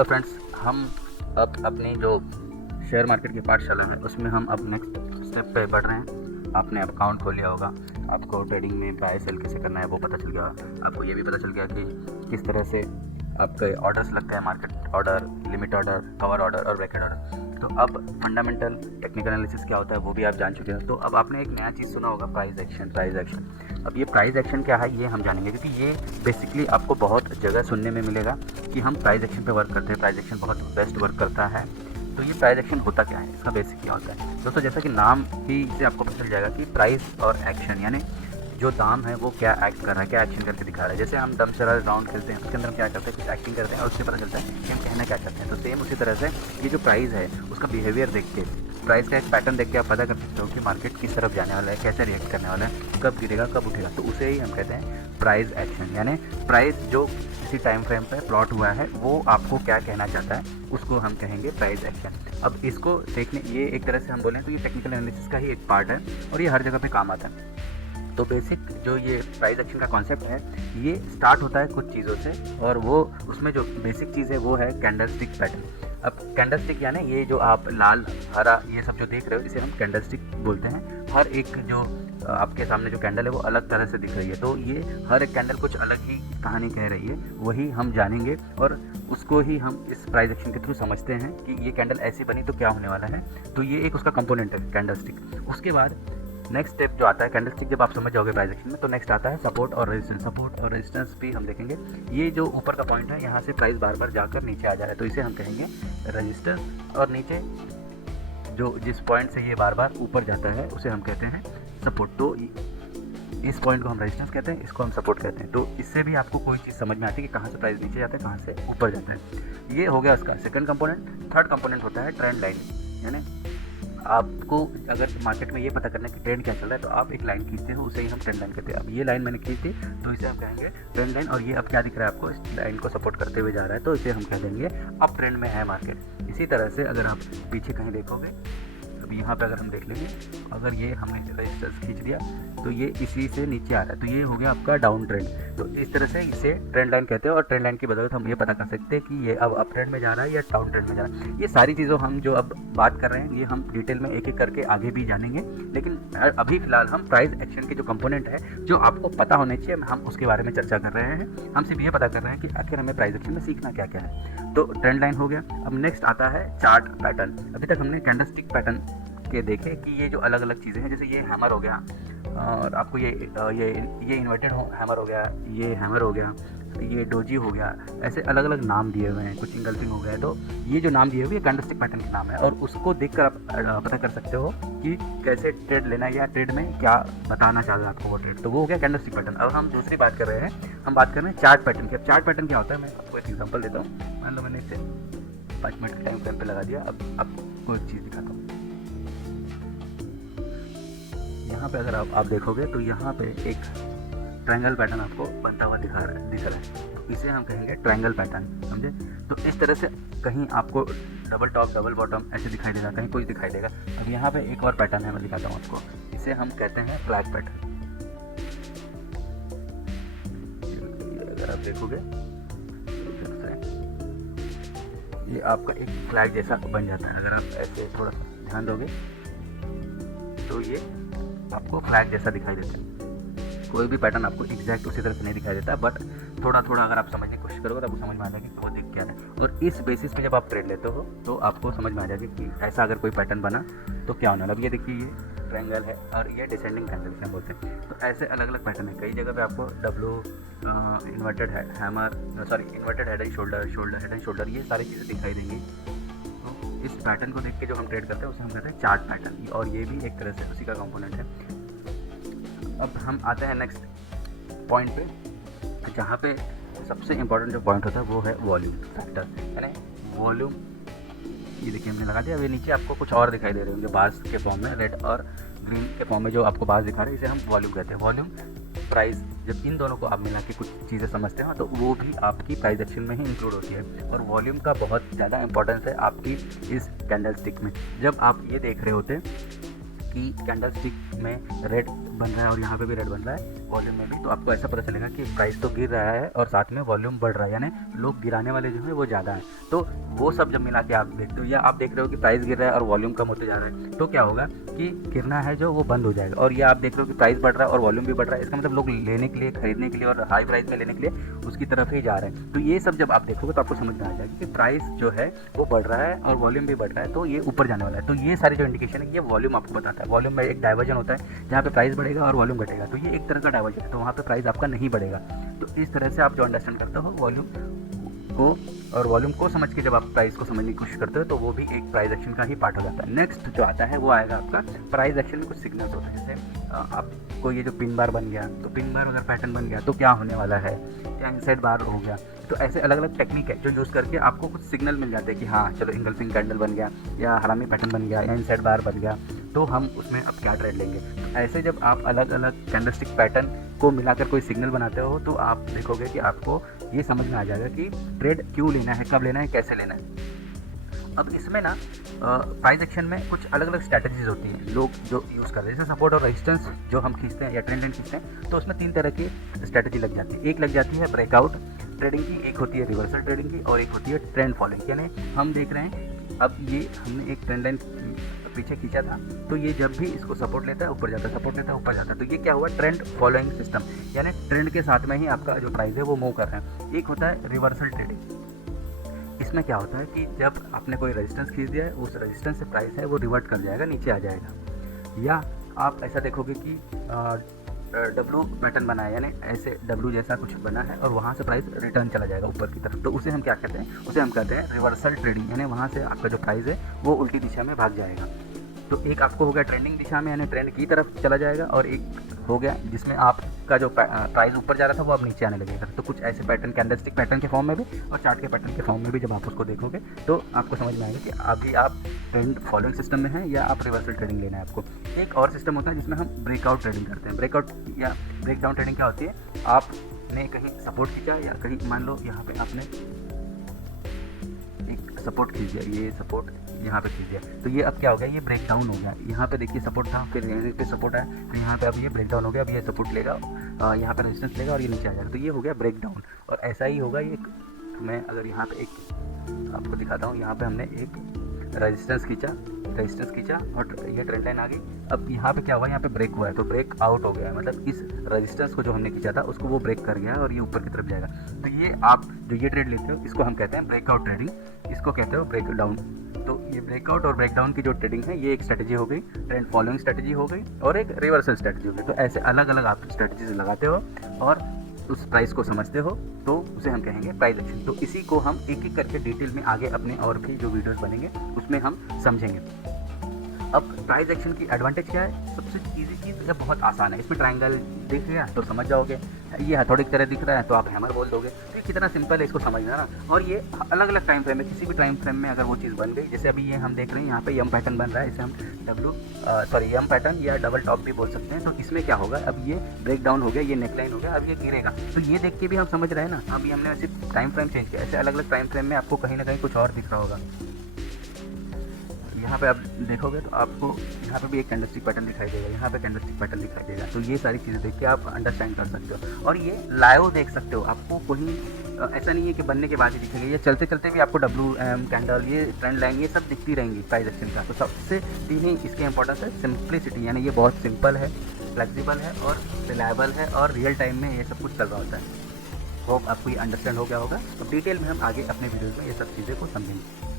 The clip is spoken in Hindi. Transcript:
हेलो फ्रेंड्स, हम अब अपनी जो शेयर मार्केट की पाठशाला है उसमें हम अब नेक्स्ट स्टेप पे बढ़ रहे हैं। आपने अकाउंट खोल लिया होगा, आपको ट्रेडिंग में बाय सेल कैसे करना है वो पता चल गया। आपको ये भी पता चल गया कि किस तरह से आपके ऑर्डर्स लगते हैं, market order, limit order, cover order और ब्रैकेट ऑर्डर। तो अब फंडामेंटल टेक्निकल एनालिसिस क्या होता है वो भी आप जान चुके हैं। तो अब आपने एक नया चीज़ सुना होगा, प्राइस एक्शन। अब ये प्राइस एक्शन क्या है ये हम जानेंगे, क्योंकि ये बेसिकली आपको बहुत जगह सुनने में मिलेगा कि हम प्राइस एक्शन पे वर्क करते हैं, प्राइस एक्शन बहुत बेस्ट वर्क करता है। तो ये प्राइस एक्शन होता क्या है, इसका बेसिक क्या होता है दोस्तों? जैसा कि नाम ही से आपको पता चल जाएगा कि प्राइस और एक्शन, यानी जो दाम है वो क्या एक्ट कर रहा है, क्या एक्शन करके दिखा रहा है। जैसे हम डम शराज राउंड खेलते हैं, उसके अंदर हम क्या करते हैं, कुछ एक्टिंग करते हैं और उससे पता चलता है कि हम कहना क्या चाहते हैं। तो सेम उसी तरह से ये जो प्राइस है उसका बिहेवियर देख के, प्राइस का एक पैटर्न देख के आप पता कर सकते हो कि मार्केट किस तरफ जाने वाला है, कैसे रिएक्ट करने वाला है, कब गिरेगा कब उठेगा। तो उसे ही हम कहते हैं प्राइस एक्शन, यानी प्राइस जो किसी टाइम फ्रेम पर प्लॉट हुआ है वो आपको क्या कहना चाहता है उसको हम कहेंगे प्राइस एक्शन। अब इसको देखने, ये एक तरह से हम बोलें तो ये टेक्निकल एनालिसिस का ही एक पार्ट है और ये हर जगह पे काम आता है। तो बेसिक जो ये प्राइस एक्शन का कॉन्सेप्ट है ये स्टार्ट होता है कुछ चीज़ों से, और वो उसमें जो बेसिक चीज़ है वो है कैंडलस्टिक पैटर्न। अब कैंडलस्टिक यानी ये जो आप लाल हरा ये सब जो देख रहे हो इसे हम कैंडलस्टिक बोलते हैं। हर एक जो आपके सामने जो कैंडल है वो अलग तरह से दिख रही है, तो ये हर एक कैंडल कुछ अलग ही कहानी कह रही है, वही हम जानेंगे और उसको ही हम इस प्राइस एक्शन के थ्रू समझते हैं कि ये कैंडल ऐसी बनी तो क्या होने वाला है। तो ये एक उसका कंपोनेंट है कैंडलस्टिक। उसके बाद नेक्स्ट स्टेप जो आता है कैंडलस्टिक, जब आप समझ जाओगे प्राइस एक्शन में, तो नेक्स्ट आता है सपोर्ट और रेजिस्टेंस। सपोर्ट और रेजिस्टेंस भी हम देखेंगे। ये जो ऊपर का पॉइंट है यहाँ से प्राइस बार बार जाकर नीचे आ जा रहा है तो इसे हम कहेंगे रेजिस्टेंस, और नीचे जो जिस पॉइंट से ये बार बार ऊपर जाता है उसे हम कहते हैं सपोर्ट। तो इस पॉइंट को हम रेजिस्टेंस कहते हैं, इसको हम सपोर्ट कहते हैं। तो इससे भी आपको कोई चीज़ समझ में आती है कि कहाँ से प्राइस नीचे जाता है, कहाँ से ऊपर जाता है। ये हो गया उसका सेकंड कंपोनेंट। थर्ड कंपोनेंट होता है ट्रेंड लाइन, यानी आपको अगर मार्केट में ये पता करना है कि ट्रेंड क्या चल रहा है तो आप एक लाइन खींचते हो, उसे ही हम ट्रेंड लाइन कहते हैं। अब ये लाइन मैंने खींची तो इसे हम कहेंगे ट्रेंड लाइन, और ये अब क्या दिख रहा है आपको, इस लाइन को सपोर्ट करते हुए जा रहा है तो इसे हम कह देंगे अप ट्रेंड में है मार्केट। इसी तरह से अगर आप पीछे कहीं देखोगे, अब यहाँ पे अगर हम देख लेंगे, अगर ये हमने रेजिस्टेंस खींच दिया तो ये इसी से नीचे आ रहा है तो ये हो गया आपका डाउन ट्रेंड। तो इस तरह से इसे ट्रेंड लाइन कहते हैं, और ट्रेंड लाइन की बदौलत हम ये पता कर सकते हैं कि ये अब अप ट्रेंड में जा रहा है या डाउन ट्रेंड में जा रहा है। ये सारी चीज़ों हम जो अब बात कर रहे हैं ये हम डिटेल में एक एक करके आगे भी जानेंगे, लेकिन अभी फिलहाल हम प्राइस एक्शन के जो कंपोनेंट है जो आपको पता होने चाहिए हम उसके बारे में चर्चा कर रहे हैं। हम सिर्फ ये पता कर रहे हैं कि आखिर हमें प्राइस एक्शन में सीखना क्या क्या है। तो ट्रेंड लाइन हो गया। अब नेक्स्ट आता है चार्ट पैटर्न। अभी तक हमने कैंडलस्टिक पैटर्न के देखे कि ये जो अलग अलग चीज़ें हैं, जैसे ये हैमर हो गया और आपको ये इन्वर्टेड हैमर हो गया, ये हैमर हो गया, ये डोजी हो गया, ऐसे अलग अलग नाम दिए हुए हैं, कुछ इंगल्फिंग हो गया। तो ये जो नाम दिए हुए ये कैंडलस्टिक पैटर्न के नाम है, और उसको देखकर आप पता कर सकते हो कि कैसे ट्रेड लेना है या ट्रेड में क्या बताना चाह रहा है आपको वो ट्रेड। तो वो हो गया कैंडलस्टिक पैटर्न। अब हम दूसरी बात कर रहे हैं, हम बात कर रहे हैं चार्ट पैटर्न की। अब चार्ट पैटर्न क्या होता है, मैं आपको एक एग्जाम्पल देता हूँ। मान लो मैंने इसे 5 मिनट के टाइम फ्रेम पे लगा दिया। अब आपको एक चीज़ दिखाता हूँ। यहाँ पे अगर आप देखोगे तो यहाँ पे एक ट्रायंगल पैटर्न आपको बनता हुआ दिख रहा है, तो इसे हम कहेंगे ट्रायंगल पैटर्न, समझे? तो इस तरह से कहीं आपको डबल टॉप डबल बॉटम ऐसे दिखाई देगा, कहीं कुछ दिखाई देगा। अब यहाँ पे एक और पैटर्न है, मैं दिखाता हूँ आपको। इसे हम कहते हैं फ्लैग पैटर्न। अगर आप देखोगे ये आपका एक फ्लैग जैसा बन जाता है। अगर आप ऐसे थोड़ा सा ध्यान दोगे तो ये आपको फ्लैग जैसा दिखाई देता है। कोई भी पैटर्न आपको एग्जैक्ट उसी तरह से नहीं दिखाई देता, बट थोड़ा थोड़ा अगर आप समझने की कोशिश करोगे तो आपको समझ में आ जाएगी कि वो दिख क्या है। और इस बेसिस पे जब आप ट्रेड लेते हो तो आपको समझ में आ जाएगी कि ऐसा अगर कोई पैटर्न बना तो क्या होने वाला। अब ये देखिए, ये ट्रायंगल है और ये डिसेंडिंग ट्रायंगल क्या बोलते हैं। तो ऐसे अलग अलग पैटर्न है। कई जगह पे आपको W, inverted hammer, inverted head and shoulder, head and shoulder, ये सारी चीज़ें दिखाई देंगी। इस पैटर्न को देख के जो हम ट्रेड करते हैं उसे हम कहते हैं चार्ट पैटर्न, और ये भी एक तरह से उसी का कंपोनेंट है। अब हम आते हैं नेक्स्ट पॉइंट पे, जहाँ पे सबसे इम्पोर्टेंट जो पॉइंट होता है वो है वॉल्यूम फैक्टर, यानी वॉल्यूम। ये देखिए हमने लगा दिया। अब ये नीचे आपको कुछ और दिखाई दे रहे होंगे बार्स के फॉर्म में, रेड और ग्रीन के फॉर्म में जो आपको बार्स दिखा रहे हैं, इसे हम वॉल्यूम कहते हैं। वॉल्यूम, प्राइस, जब इन दोनों को आप मिला के कुछ चीज़ें समझते हो तो वो भी आपकी प्राइस एक्शन में ही इंक्लूड होती है। और वॉल्यूम का बहुत ज़्यादा इंपॉर्टेंस है आपकी इस कैंडलस्टिक में। जब आप ये देख रहे होते कि कैंडलस्टिक में रेड बन रहा है और यहाँ पे भी रेड बन रहा है, वॉल्यूम में भी, तो आपको ऐसा पता चलेगा कि प्राइस तो गिर रहा है और साथ में वॉल्यूम बढ़ रहा है, यानी लोग गिराने वाले जो है वो ज़्यादा है। तो वो सब जब मिला के आप देखते हो, या आप देख रहे हो कि प्राइस गिर रहा है और वॉल्यूम कम होते जा रहा है, तो क्या होगा कि गिरना है जो वो बंद हो जाएगा। और ये आप देख रहे हो कि प्राइस बढ़ रहा है और वॉल्यूम भी बढ़ रहा है, इसका मतलब लोग लेने के लिए, खरीदने के लिए और हाई प्राइस में लेने के लिए उसकी तरफ ही जा रहे हैं। तो ये सब जब आप देखोगे तो आपको समझ में आ जाएगा कि प्राइस जो है वो बढ़ रहा है और वॉल्यूम भी बढ़ रहा है, तो ये ऊपर जाने वाला है। तो ये सारी जो इंडिकेशन है ये वॉल्यूम आपको बताता है। वॉल्यूम में एक डाइवर्जन होता है जहाँ पे प्राइस बढ़ेगा और वॉल्यूम घटेगा, तो ये एक तरह का डाइवर्जन है, तो वहाँ पे प्राइस आपका नहीं बढ़ेगा। तो इस तरह से आप जो अंडरस्टैंड करते हो वॉल्यूम को और वॉल्यूम को समझ के जब आप प्राइस को समझने की कोशिश करते हो, तो वो भी एक प्राइस एक्शन का ही पार्ट हो जाता है। नेक्स्ट जो आता है वो आएगा आपका प्राइस एक्शन में कुछ सिग्नल्स होते हैं। जैसे आपको ये जो पिन बार बन गया, तो पिन बार अगर पैटर्न बन गया तो क्या होने वाला है, या इनसाइड बार हो गया, तो ऐसे अलग अलग टेक्निक है जो यूज़ करके आपको कुछ सिग्नल मिल जाते हैं कि हाँ चलो इंगल्फिंग कैंडल बन गया, या हरामी पैटर्न बन गया, या इनसाइड बार बन गया, तो हम उसमें अब क्या ट्रेड लेंगे। तो ऐसे जब आप अलग अलग कैंडलस्टिक पैटर्न को मिलाकर कोई सिग्नल बनाते हो, तो आप देखोगे कि आपको ये समझ में आ जाएगा कि ट्रेड क्यों लेना है, कब लेना है, कैसे लेना है। अब इसमें ना प्राइस एक्शन में कुछ अलग अलग स्ट्रैटेजीज होती हैं लोग जो यूज़ करते हैं। जैसे सपोर्ट और रेजिस्टेंस जो हम खींचते हैं या ट्रेंड लाइन खींचते हैं, तो उसमें 3 तरह की स्ट्रैटेजी लग जाती है। एक लग जाती है ब्रेकआउट ट्रेडिंग की, एक होती है रिवर्सल ट्रेडिंग की, और एक होती है ट्रेंड फॉलोइंग। यानी हम देख रहे हैं अब ये हमने एक ट्रेंड लाइन पीछे खींचा था, तो ये जब भी इसको सपोर्ट लेता है ऊपर जाता है, सपोर्ट लेता है ऊपर जाता है, तो ये क्या हुआ, ट्रेंड फॉलोइंग सिस्टम, यानी ट्रेंड के साथ में ही आपका जो प्राइस है वो मूव कर रहा है। एक होता है रिवर्सल ट्रेडिंग। इसमें क्या होता है कि जब आपने कोई रेजिस्टेंस खींच दिया है, उस रेजिस्टेंस से प्राइस है वो रिवर्ट कर जाएगा, नीचे आ जाएगा। या आप ऐसा देखोगे कि डब्लू पैटर्न बना है, यानी ऐसे डब्लू जैसा कुछ बना है और वहाँ से प्राइस रिटर्न चला जाएगा ऊपर की तरफ, तो उसे हम क्या कहते हैं, उसे हम कहते हैं रिवर्सल ट्रेडिंग। यानी वहाँ से आपका जो प्राइस है वो उल्टी दिशा में भाग जाएगा। तो एक आपको हो गया ट्रेंडिंग दिशा में, यानी ट्रेंड की तरफ चला जाएगा, और एक हो गया जिसमें आपका जो प्राइस ऊपर जा रहा था वो अब नीचे आने लगेगा। तो कुछ ऐसे पैटर्न कैंडलस्टिक पैटर्न के फॉर्म में भी और चार्ट के पैटर्न के फॉर्म में भी जब आप उसको देखोगे तो आपको समझ में आएगा कि अभी आप ट्रेंड फॉलोइंग सिस्टम में हैं या आप रिवर्सल ट्रेडिंग लेना है आपको। एक और सिस्टम होता है जिसमें हम ब्रेकआउट ट्रेडिंग करते हैं। ब्रेकआउट या ब्रेकडाउन ट्रेडिंग क्या होती है, आपने कहीं सपोर्ट खींचा, या कहीं मान लो यहाँ पे आपने एक सपोर्ट खींच दिया, ये सपोर्ट यहाँ पे खींच दिया, तो ये अब क्या हो गया, ये ब्रेक डाउन हो गया। यहाँ पे देखिए सपोर्ट था, फिर यहाँ पे सपोर्ट आया, फिर यहाँ पे अब ये ब्रेक डाउन हो गया। अब ये सपोर्ट लेगा, यहाँ पे रेजिस्टेंस लेगा और ये नीचे आ जाएगा, तो ये हो गया ब्रेक डाउन। और ऐसा ही होगा ये, मैं अगर यहाँ पे एक आपको दिखाता हूँ, यहाँ पे हमने एक रेजिस्टेंस खींचा और ये ट्रेंड लाइन आ गई। अब यहाँ पे क्या हुआ, यहाँ पे ब्रेक हुआ है, तो ब्रेक आउट हो गया है, मतलब इस रेजिस्टेंस को जो हमने खींचा था उसको वो ब्रेक कर गया है और ये ऊपर की तरफ जाएगा। तो ये आप जो ये ट्रेड लेते हो इसको हम कहते हैं ब्रेकआउट ट्रेडिंग, इसको कहते हो ब्रेक डाउन। तो ये ब्रेकआउट और ब्रेकडाउन की जो ट्रेडिंग है ये एक स्ट्रेटजी हो गई, ट्रेंड फॉलोइंग स्ट्रेटजी हो गई, और एक रिवर्सल स्ट्रेटजी हो गई। तो ऐसे अलग अलग आप स्ट्रेटजीज लगाते हो और उस प्राइस को समझते हो, तो उसे हम कहेंगे प्राइस एक्शन। तो इसी को हम एक एक करके डिटेल में आगे अपने और भी जो वीडियोस बनेंगे उसमें हम समझेंगे। अब प्राइस एक्शन की एडवांटेज क्या है, सबसे ईजी चीज़ या बहुत आसान है। इसमें ट्रायंगल दिख गया तो समझ जाओगे, ये हथौड़ी की तरह दिख रहा है तो आप हैमर बोल दोगे। तो ये कितना सिंपल है इसको समझना ना। और ये अलग अलग टाइम फ्रेम में, किसी भी टाइम फ्रेम में अगर वो चीज़ बन गई, जैसे अभी ये हम देख रहे हैं यहाँ पे यम पैटर्न बन रहा है, इसे हम यम पैटर्न या डबल टॉप भी बोल सकते हैं। तो इसमें क्या होगा, अब ये ब्रेक डाउन हो गया, ये नेकलाइन हो गया, अब ये गिरेगा। तो ये देख के भी हम समझ रहे हैं ना, अभी हमने सिर्फ टाइम फ्रेम चेंज किया। ऐसे अलग अलग टाइम फ्रेम में आपको कहीं ना कहीं कुछ और दिख रहा होगा। यहाँ पे आप देखोगे तो आपको यहाँ पे भी एक कैंडलस्टिक पैटर्न दिखाई देगा, यहाँ पे कैंडलस्टिक पैटर्न दिखाई देगा। तो ये सारी चीज़ें देख के आप अंडरस्टैंड कर सकते हो, और ये लाइव देख सकते हो। आपको कोई ऐसा नहीं है कि बनने के बाद ही दिखेगा, ये चलते चलते भी आपको WM कैंडल, ये ट्रेंड लाइन, ये सब दिखती रहेंगी प्राइस एक्शन का। तो सबसे तीन ही इसके इंपॉर्टेंस है, सिंप्लिसिटी, यानी ये बहुत सिंपल है, फ्लेक्सिबल है और रिलायबल है, और रियल टाइम में ये सब कुछ चल रहा होता है। होप आपको ये अंडरस्टैंड हो गया होगा। तो डिटेल में हम आगे अपने वीडियोज़ में ये सब चीज़ें को समझेंगे।